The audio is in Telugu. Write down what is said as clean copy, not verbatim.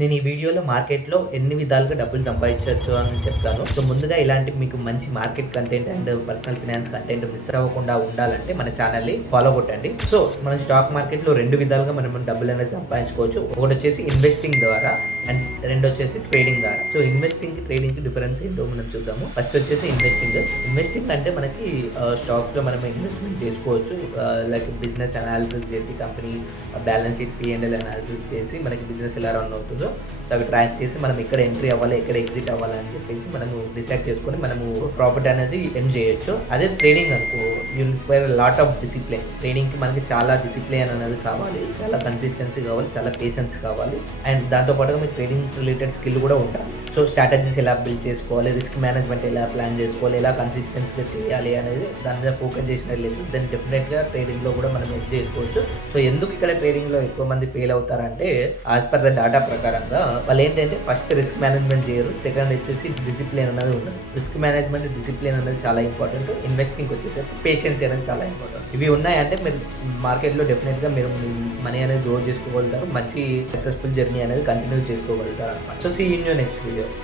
నేను ఈ వీడియోలో మార్కెట్‌లో ఎన్ని విధాలుగా డబ్బులు సంపాదించొచ్చు అని చెప్తాను. సో, ముందుగా ఇలాంటి మీకు మంచి market content and personal finance content miss అవ్వకుండా ఉండాలంటే మన ఛానల్‌ని ఫాలో కొట్టండి. సో, మన స్టాక్ మార్కెట్‌లో 2 విధాలుగా మనం డబ్బులనేది సంపాదించుకోవచ్చు. ఒకటొచ్చేసి ఇన్వెస్టింగ్ ద్వారా అండ్ రెండొచ్చేసి ట్రేడింగ్ ద్వారా. సో, ఇన్వెస్టింగ్‌కి, ట్రేడింగ్‌కి డిఫరెన్స్ ఏంటో మనం చూద్దాము. ఫస్ట్ వచ్చేసి ఇన్వెస్టింగ్. ఇన్వెస్టింగ్ అంటే మనకి స్టాక్స్‌లో మనం ఇన్వెస్ట్‌మెంట్ చేసుకోవచ్చు. లైక్ బిజినెస్ అనాలిసిస్ చేసి company balance sheet, P&L analysis చేసి మనకి బిజినెస్ ఎలా రన్ అవుతుందో సో అవి ట్రాక్ చేసి మనం ఎక్కడ ఎంట్రీ అవ్వాలి, ఎక్కడ ఎగ్జిట్ అవ్వాలి అని చెప్పేసి మనము డిసైడ్ చేసుకొని మనము ప్రాఫిట్ అనేది ఎర్న్ చేయొచ్చు. అదే ట్రేడింగ్ అనుకో, you require lot of discipline. ట్రేడింగ్కి మనకి చాలా డిసిప్లిన్ అనేది కావాలి, చాలా కన్సిస్టెన్సీ కావాలి, చాలా పేషెన్స్ కావాలి. అండ్ దాంతోపాటుగా మీకు ట్రేడింగ్ రిలేటెడ్ స్కిల్ కూడా ఉండాలి. సో స్ట్రాటజీస్ ఎలా బిల్డ్ చేసుకోవాలి, రిస్క్ మేనేజ్మెంట్ ఎలా ప్లాన్ చేసుకోవాలి, ఎలా కన్సిస్టెన్సీగా చేయాలి అనేది దాని మీద ఫోకస్ చేసినట్లయితే దాన్ని డెఫినెట్గా ట్రేడింగ్లో కూడా మనం ఎర్న్ చేసుకోవచ్చు. సో ఎందుకు ఇక్కడ ట్రేడింగ్లో ఎక్కువ మంది ఫెయిల్ అవుతారంటే యాజ్ పర్ ద డాటా ప్రకారంగా వాళ్ళు ఏంటంటే ఫస్ట్ రిస్క్ మేనేజ్మెంట్ చేయరు, సెకండ్ వచ్చేసి డిసిప్లిన్ అనేది ఉండదు. రిస్క్ మేనేజ్మెంట్, డిసిప్లిన్ అనేది చాలా ఇంపార్టెంట్. ఇన్వెస్టింగ్ వచ్చేసరికి పేషెన్స్ అనేది చాలా ఇంపార్టెంట్. ఇవి ఉన్నాయంటే మీరు మార్కెట్లో డెఫినెట్గా మీరు మనీ అనేది గ్రో చేసుకోగలుగుతారు, మంచి సక్సెస్ఫుల్ జర్నీ అనేది కంటిన్యూ చేసుకోగలుగుతారు అనమాట. So see in your next video.